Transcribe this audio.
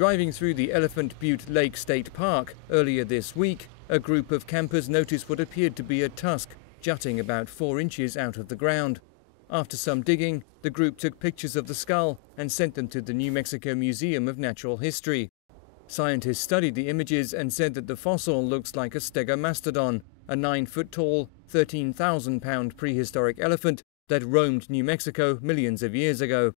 Driving through the Elephant Butte Lake State Park earlier this week, a group of campers noticed what appeared to be a tusk jutting about 4 inches out of the ground. After some digging, the group took pictures of the skull and sent them to the New Mexico Museum of Natural History. Scientists studied the images and said that the fossil looks like a Stegomastodon, a 9-foot-tall, 13,000-pound prehistoric elephant that roamed New Mexico millions of years ago.